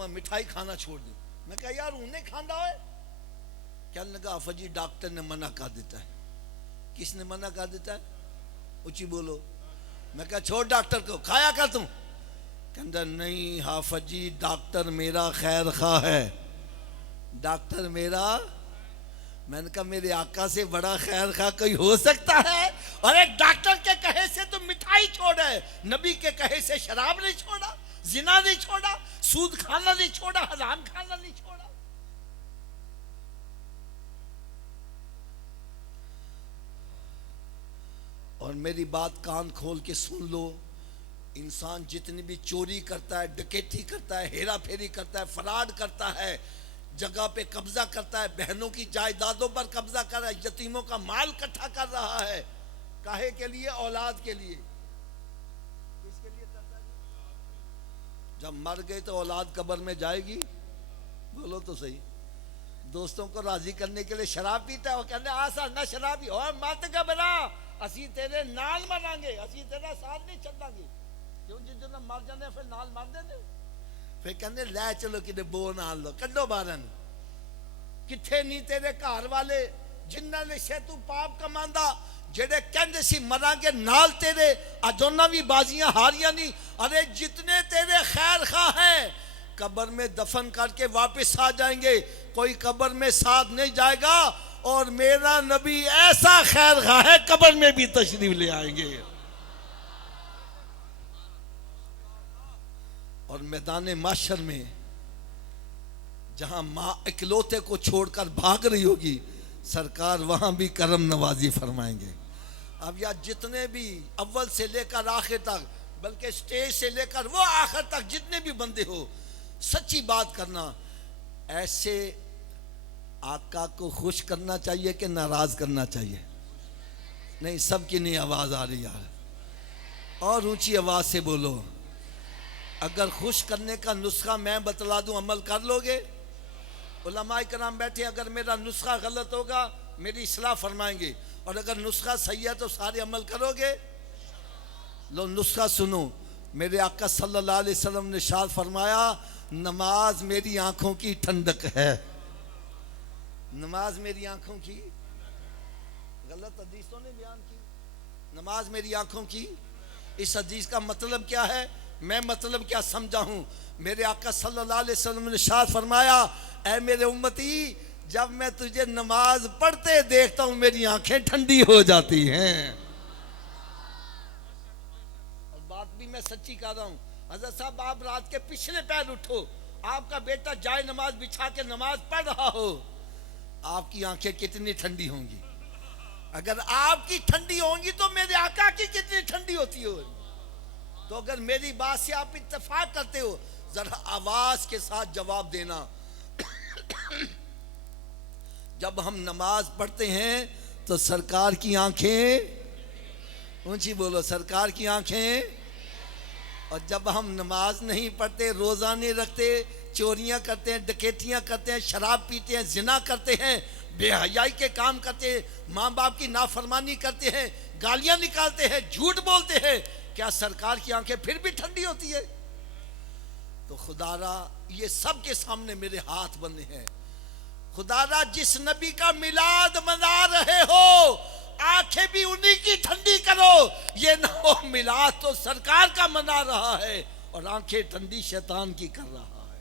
मैं मिठाई खाना छोड़ दूं। मैं कहा यार उन्हें खाना है। कहने लगा आफा जी डॉक्टर ने मना कर देता है। किसने मना कर देता है? ऊंची बोलो। मैं कहा छोड़ डॉक्टर को, खाया कर तुम। कहता नहीं हाफज जी डॉक्टर मेरा खैर खा है, डॉक्टर मेरा। मैंने कहा मेरे आका से बड़ा खैर खा कोई हो सकता है? और एक डॉक्टर के कहे से तो मिठाई छोड़ा है, नबी के कहे से शराब नहीं छोड़ा, जिना नहीं छोड़ा, सूद खाना नहीं छोड़ा, हराम खाना नहीं छोड़ा। और मेरी बात कान खोल के सुन लो, इंसान जितनी भी चोरी करता है, डकैती करता है, हेरा फेरी करता है, फराड करता है, जगह पे कब्जा करता है, बहनों की जायदादों पर कब्जा कर रहा है, यतीमों का माल इकट्ठा कर रहा है, काहे के लिए? औलाद के लिए। किसके लिए करता है? जब मर गए तो औलाद कब्र में जाएगी? बोलो तो सही। दोस्तों को राजी करने के लिए शराब पीता है, वो कहते आसा ना शराबी और मत घबरा, असी तेरे नाल मरांगे, असी तेरा साथ नहीं चलांगे। क्यों जिस मर जाने फिर नाल मर देने। फिर कहते लै चलो कि बो नाल लो, कड्डो बारन। किथे नहीं तेरे घर वाले जिन्होंने से तू पाप कमांदा, जेड़े कहते सी मरांगे नाल तेरे, अज उन्हां भी बाजियां हारियां नहीं। अरे जितने तेरे खैर खा हैं कब्र में दफन करके वापस आ जाएंगे, कोई कब्र में साथ नहीं जाएगा। और मेरा नबी ऐसा खैर खा है कब्र में भी तशरीफ ले आएंगे। और मैदान माशर में जहां माँ इकलौते को छोड़कर भाग रही होगी, सरकार वहां भी करम नवाजी फरमाएंगे। अब यार जितने भी अव्वल से लेकर आखिर तक, बल्कि स्टेज से लेकर वो आखिर तक जितने भी बंदे हो, सच्ची बात करना, ऐसे आका को खुश करना चाहिए कि नाराज करना चाहिए? नहीं, सबकी नहीं आवाज आ रही यार, और ऊंची आवाज से बोलो। अगर खुश करने का नुस्खा मैं बतला दूं, अमल कर लोगे? उलमाए कराम बैठे, अगर मेरा नुस्खा गलत होगा मेरी इस्लाह फरमाएंगे, और अगर नुस्खा सही है तो सारे अमल करोगे। लो नुस्खा सुनो। मेरे आका सल्लल्लाहु अलैहि वसल्लम ने इरशाद फरमाया, नमाज मेरी आंखों की ठंडक है। नमाज मेरी आंखों की, गलत हदीसों ने बयान की, नमाज मेरी आंखों की। इस हदीस का मतलब क्या है? मैं मतलब क्या समझा हूं? मेरे आका सल्लल्लाहु अलैहि वसल्लम ने इरशाद फरमाया, ऐ मेरे उम्मती, जब मैं तुझे नमाज पढ़ते देखता हूं मेरी आंखें ठंडी हो जाती हैं। और बात भी मैं सच्ची कर रहा हूं। हज़रत साहब आप रात के पिछले पैर उठो, आपका बेटा जाए नमाज बिछा के नमाज पढ़ रहा हो, आपकी आंखें कितनी ठंडी होंगी? अगर आपकी ठंडी होंगी तो मेरे आका की कितनी ठंडी होती हो। तो अगर मेरी बात से आप इत्तेफाक करते हो, जरा आवाज के साथ जवाब देना। जब हम नमाज पढ़ते हैं तो सरकार की आंखें, ऊंची बोलो, सरकार की आंखें। और जब हम नमाज नहीं पढ़ते, रोजा नहीं रखते, चोरियां करते हैं, डकैतियां करते हैं, शराब पीते हैं, जिना करते हैं, बेहयाई के काम करते हैं, माँ बाप की नाफरमानी करते हैं, गालियां निकालते हैं, झूठ बोलते हैं, क्या सरकार की आंखें फिर भी ठंडी होती है? तो खुदारा ये सब के सामने मेरे हाथ बंधे हैं। खुदारा जिस नबी का मिलाद मना रहे हो, आंखें भी उन्हीं की ठंडी करो। ये ना हो मिलाद तो सरकार का मना रहा है और आंखें ठंडी शैतान की कर रहा है।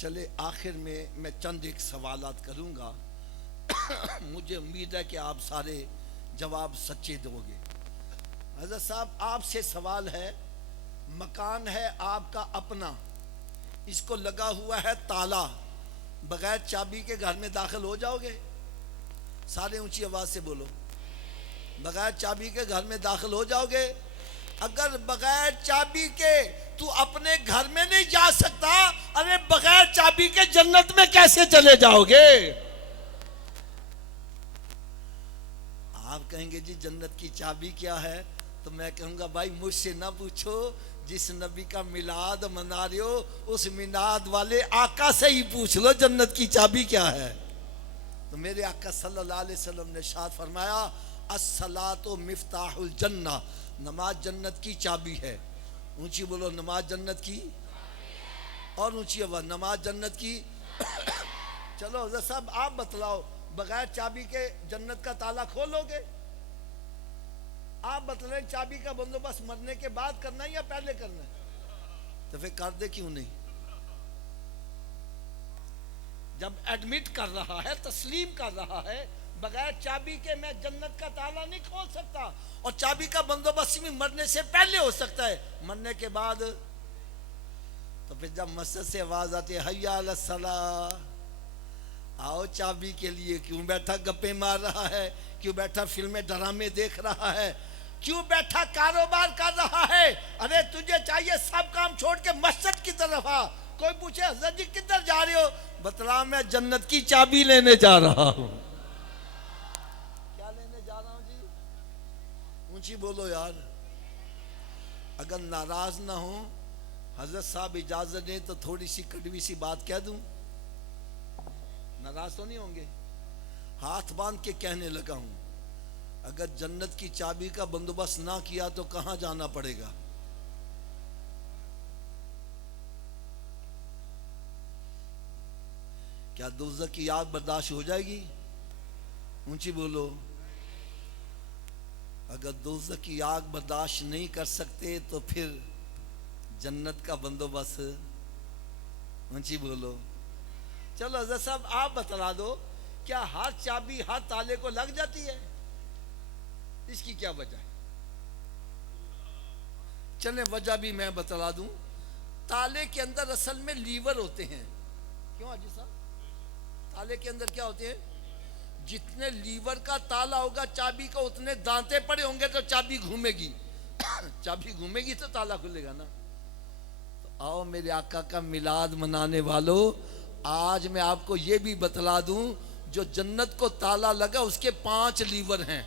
चले आखिर में मैं चंद एक सवालात करूंगा। मुझे उम्मीद है कि आप सारे जवाब सच्चे दोगे। हज़रत साहब आपसे सवाल है, मकान है आपका अपना, इसको लगा हुआ है ताला, बगैर चाबी के घर में दाखिल हो जाओगे? सारे ऊंची आवाज से बोलो, बगैर चाबी के घर में दाखिल हो जाओगे? अगर बगैर चाबी के तू अपने घर में नहीं जा सकता, अरे बगैर चाबी के जन्नत में कैसे चले जाओगे? आप कहेंगे जी जन्नत की चाबी क्या है? तो मैं कहूंगा भाई मुझसे ना पूछो, जिस नबी का मिलाद मना रहे हो उस मिलाद वाले आका से ही पूछ लो जन्नत की चाबी क्या है। तो मेरे आका सल्लल्लाहु अलैहि वसल्लम ने इरशाद फरमाया, अस्सलातु मिफ्ताहुल जन्नह, नमाज जन्नत की चाबी है। ऊंची बोलो, नमाज जन्नत की। और ऊंची आवाज, नमाज जन्नत की। चलो हज़रत साहब आप बतलाओ, बगैर चाबी के जन्नत का ताला खोलोगे? आप बतलाएं, चाबी का बंदोबस्त मरने के बाद करना है या पहले करना है? तो फिर कर दे क्यों नहीं? जब एडमिट कर रहा है, तस्लीम कर रहा है, बगैर चाबी के मैं जन्नत का ताला नहीं खोल सकता। और चाबी का बंदोबस्त भी मरने से पहले हो सकता है, मरने के बाद। तो फिर जब मस्जिद से आवाज आती है हय्या अला सलाह, आओ चाबी के लिए, क्यों बैठा गप्पे मार रहा है? क्यों बैठा फिल्में ड्रामे देख रहा है? क्यों बैठा कारोबार कर रहा है? अरे तुझे चाहिए सब काम छोड़ के मस्जिद की तरफ आ। कोई पूछे हज़रत जी किधर जा रहे हो? बतला, मैं जन्नत की चाबी लेने जा रहा हूं। क्या लेने जा रहा हूं जी? ऊंची बोलो यार। अगर नाराज ना हो, हजरत साहब इजाजत दें तो थोड़ी सी कड़वी सी बात कह दूं। नाराज तो नहीं होंगे? हाथ बांध के कहने लगा हूं, अगर जन्नत की चाबी का बंदोबस्त ना किया तो कहां जाना पड़ेगा? क्या दोज़ख की आग बर्दाश्त हो जाएगी? ऊंची बोलो। अगर दोज़ख की आग बर्दाश्त नहीं कर सकते तो फिर जन्नत का बंदोबस्त। ऊंची बोलो। चलो हज़रत साहब आप बतला दो, क्या हर चाबी हर ताले को लग जाती है? इसकी क्या वजह है? चले वजह भी मैं बतला दूं। ताले के अंदर असल में लीवर होते हैं। क्यों हाजी साहब? ताले के अंदर क्या होते हैं? जितने लीवर का ताला होगा चाबी का, उतने दांते पड़े होंगे तो चाबी घूमेगी। चाबी घूमेगी तो ताला खुलेगा ना। तो आओ मेरे आका का मिलाद मनाने वालों, आज मैं आपको ये भी बतला दूं, जो जन्नत को ताला लगा उसके 5 लीवर हैं।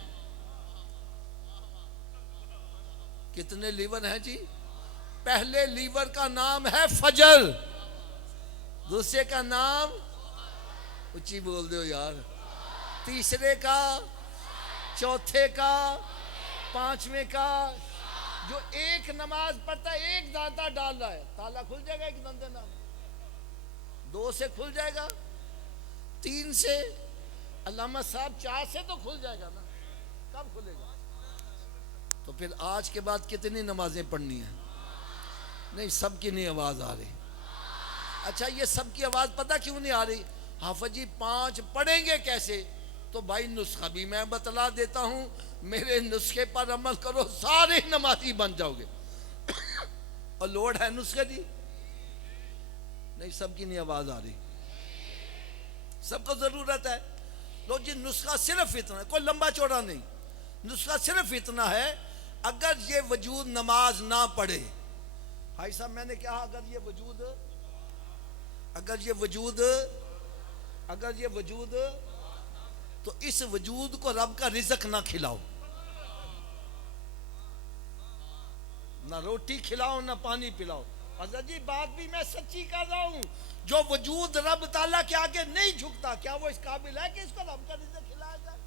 कितने लीवर हैं जी? पहले लीवर का नाम है फजर, दूसरे का नाम, ऊंची बोल दो यार, तीसरे का, चौथे का, पांचवें का। जो एक नमाज पढ़ता है, एक दांता डाल रहा है, ताला खुल जाएगा एक दांते ना? 2 से खुल जाएगा, 3 से, अल्लामा साहब 4 से तो खुल जाएगा ना। कब खुलेगा? तो फिर आज के बाद कितनी नमाजें पढ़नी है? नहीं, सबकी नहीं आवाज आ रही। अच्छा, ये सबकी आवाज पता क्यों नहीं आ रही? हाफिज जी 5 पढ़ेंगे कैसे? तो भाई नुस्खा भी मैं बतला देता हूं, मेरे नुस्खे पर अमल करो, सारे नमाजी बन जाओगे। और लोड है नुस्खे की? नहीं, सबकी नहीं आवाज आ रही। सबको जरूरत है। लो जी, नुस्खा सिर्फ इतना है, कोई लंबा चौड़ा नहीं। नुस्खा सिर्फ इतना है, अगर ये वजूद नमाज ना पढ़े, भाई साहब मैंने कहा अगर ये वजूद, तो इस वजूद को रब का रिज़्क ना खिलाओ, ना रोटी खिलाओ, ना पानी पिलाओ। हज़रत जी बात भी मैं सच्ची कर रहा हूं। जो वजूद रब ताला के आगे नहीं झुकता, क्या वो इस काबिल है कि इसको रब का रिज़्क खिलाया जाए?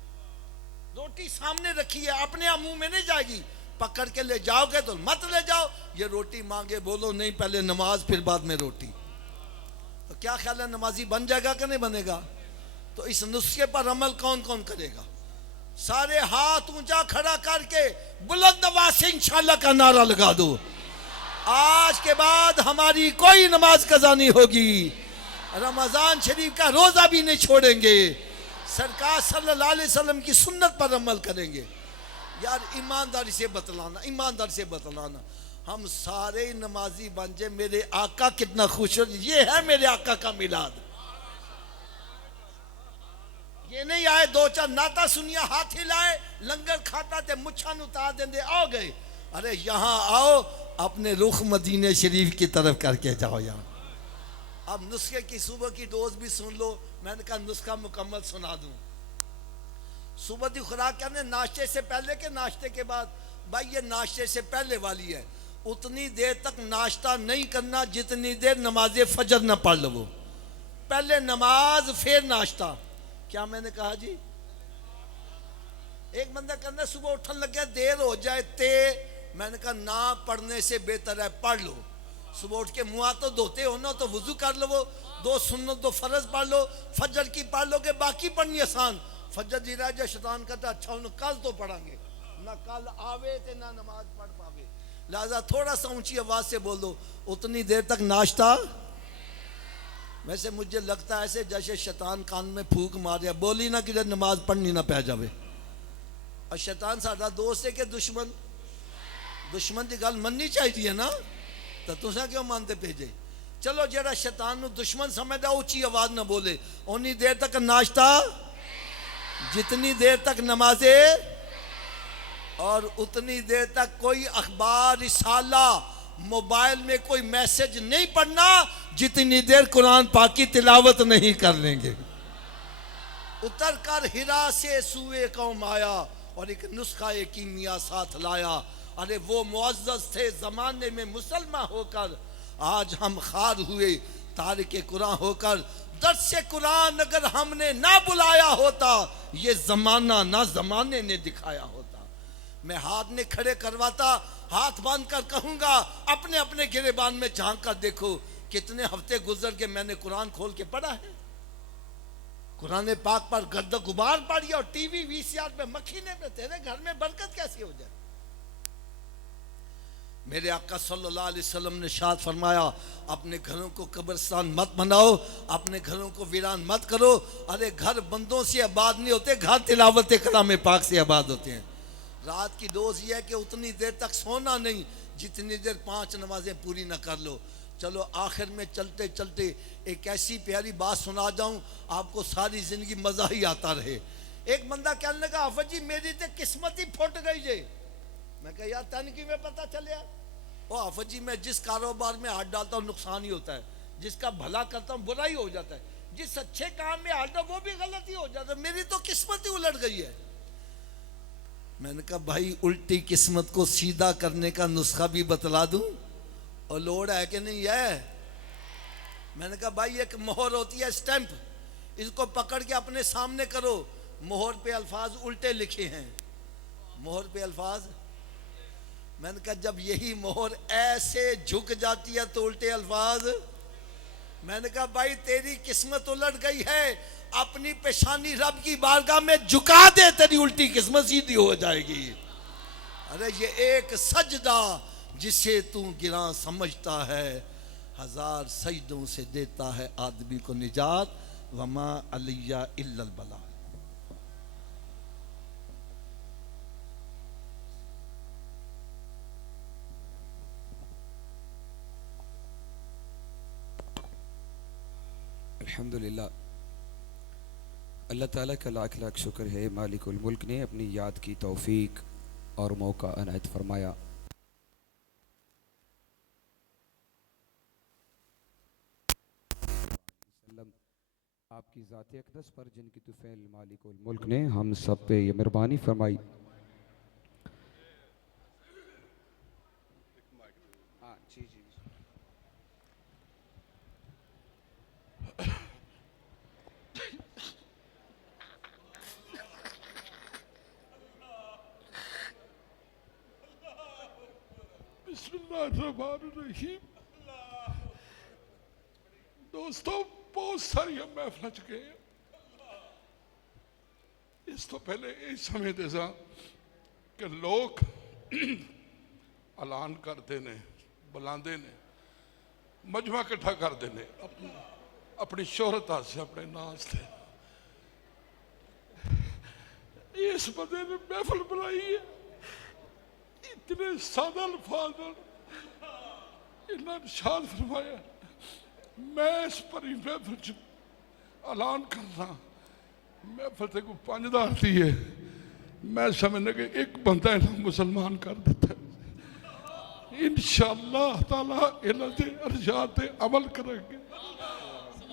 रोटी सामने रखी है, अपने आप मुंह में नहीं जाएगी, पकड़ के ले जाओगे तो मत ले जाओ। ये रोटी मांगे, बोलो नहीं, पहले नमाज फिर बाद में रोटी। तो क्या ख्याल है, नमाजी बन जाएगा कि नहीं बनेगा? तो इस नुस्खे पर अमल कौन कौन करेगा? सारे हाथ ऊंचा खड़ा करके बुलंद आवाज से इंशाअल्लाह का नारा लगा दो। आज के बाद हमारी कोई नमाज कज़ा नहीं होगी, रमजान शरीफ का रोजा भी नहीं छोड़ेंगे, सरकार सल्लल्लाहु अलैहि वसल्लम की सुन्नत पर अमल करेंगे। यार ईमानदारी से बतलाना, हम सारे नमाजी बन जाए, मेरे आका कितना खुश हो। ये है मेरे आका का मिलाद। ये नहीं आए 2-4 नाता सुनिया, हाथ हिलाए, लंगर खाता थे, मुच्छा उतार देंगे, आओ गए। अरे यहाँ आओ, अपने रुख मदीने शरीफ की तरफ करके जाओ। यहाँ अब नुस्खे की सुबह की डोज भी सुन लो। मैंने कहा नुस्खा मुकम्मल सुना दूं। सुबह की खुराक करने, नाश्ते से पहले के नाश्ते के बाद? भाई ये नाश्ते से पहले वाली है। उतनी देर तक नाश्ता नहीं करना जितनी देर नमाज फजर न पढ़ लो। पहले नमाज फिर नाश्ता। क्या मैंने कहा जी? एक बंदा करना, सुबह उठन लगे देर हो जाए ते मैंने कहा ना पढ़ने से बेहतर है पढ़ लो। सुबह उठ के मुँह तो धोते हो ना, तो वुजू कर लो, 2 सुन्नत 2 फर्ज पढ़ लो, फजर की पढ़ लो, के बाकी पढ़नी आसान। फजर जी रह जाए, शैतान कहता अच्छा उन्हें कल तो पढ़ांगे ना, कल आवे ते ना नमाज पढ़ पावे। लिहाजा थोड़ा सा ऊंची आवाज से बोल दो, उतनी देर तक नाश्ता। वैसे मुझे लगता है ऐसे जैसे शैतान कान में फूक मारे, बोली ना कि नमाज पढ़नी ना पै जावे। और शैतान साडा दोस्त है कि दुश्मन? दुश्मन की गल मननी चाहिए ना, तो तुसा क्यों मानते भेजे? चलो जरा शैतान नु दुश्मन समझदा ऊंची आवाज ना बोले, उन्नी देर तक नाश्ता, जितनी देर तक नमाजे, और उतनी देर तक कोई अखबार रिसाला मोबाइल में कोई मैसेज नहीं पढ़ना जितनी देर कुरान पाक की तिलावत नहीं कर लेंगे। उतर कर हिरा से सूए कौम आया और एक नुस्खा कीमिया साथ लाया। अरे वो मुअज़्ज़ज़ थे जमाने में मुसलमान होकर, आज हम खार हुए तारिके कुरान होकर। दर्स से कुरान अगर हमने ना बुलाया होता, ये जमाना ना जमाने ने दिखाया होता। मैं हाथ ने खड़े करवाता, हाथ बांध कर कहूंगा अपने अपने गिरेबान में झांक कर देखो कितने हफ्ते गुजर के मैंने कुरान खोल के पढ़ा है। कुरान पाक पर गर्द गुबार पड़ी और टीवी वीसीआर पे मक्खीने पे, तेरे घर में बरकत कैसी हो जाए? मेरे आका सल्लल्लाहु अलैहि वसल्लम ने शाद फरमाया, अपने घरों को कब्रिस्तान मत बनाओ, अपने घरों को वीरान मत करो। अरे घर बंदों से आबाद नहीं होते, घर तिलावत कलाम पाक से आबाद होते हैं। रात की डोज ये है कि उतनी देर तक सोना नहीं जितनी देर 5 नमाजें पूरी ना कर लो। चलो आखिर में चलते चलते एक ऐसी प्यारी बात सुना जाऊं, आपको सारी जिंदगी मजा ही आता रहे। एक बंदा कहने लगा, हाफिज जी मेरी तो किस्मत ही फुट गई जे। मैं कहा यार तन की में पता चलिया? ओ हाफिज जी मैं जिस कारोबार में हाथ डालता हूँ नुकसान ही होता है, जिसका भला करता हूँ बुरा ही हो जाता है, जिस अच्छे काम में हाथ डाल वो भी गलत ही हो जाता है, मेरी तो किस्मत ही उलट गई है। मैंने कहा भाई उल्टी किस्मत को सीधा करने का नुस्खा भी बतला दूं, और लोड है कि नहीं है? मैंने कहा भाई एक मोहर होती है स्टैंप, इसको पकड़ के अपने सामने करो, मोहर पे अल्फाज उल्टे लिखे हैं, मोहर पे अल्फाज। मैंने कहा जब यही मोहर ऐसे झुक जाती है तो उल्टे अल्फाज। मैंने कहा भाई तेरी किस्मत उलट गई है, अपनी पेशानी रब की बारगाह में झुका दे, तेरी उल्टी किस्मत सीधी हो जाएगी। अरे ये एक सजदा जिसे तू गिरा समझता है, 1000 सजदों से देता है आदमी को निजात, वमा अलिया इल्लल बला। अल्हम्दुलिल्लाह, अल्लाह ताला का लाख लाख शुक्र है, मालिकुल मुल्क ने अपनी याद की तौफीक और मौका अनायत फरमाया। आपकी ज़ात अक़दस पर जिनकी तुफ़ैल मालिकुल मुल्क ने हम सब पे ये मेहरबानी फरमाई। बिस्मिल्लाहिर्रहमानिर्रहीम। दोस्तों बहुत सारी हम महफिल च गए, इस तो पहले ये समझते सा कि लोग ऐलान करते ने, बुलाते ने, मजमा इकट्ठा करते ने अपनी शोहरत से, अपने नाज से। इस बंदे ने महफिल बनाई है इतने सादा अल्फाज इन्होंने शाद फरमाया, मैं इस परी महफिल च ऐलान करना, महफिल से कोई 5000 दी है, मैं समझना कि एक बंदा इन्हें मुसलमान कर देता है। इंशाअल्लाह ताला इन्हों के अर्जात पे अमल करेंगे।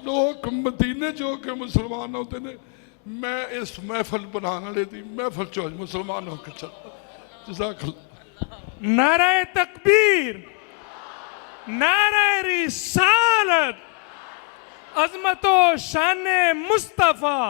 लोग मदीने जो के मुसलमान होते हैं, मैं इस महफिल बनाने वाले दी महफिल चो मुसलमान होकर चल। जज़ाकल्लाह। नाराए तकबीर, नाराए रिसालत, अज़मतो शान मुस्तफ़ा।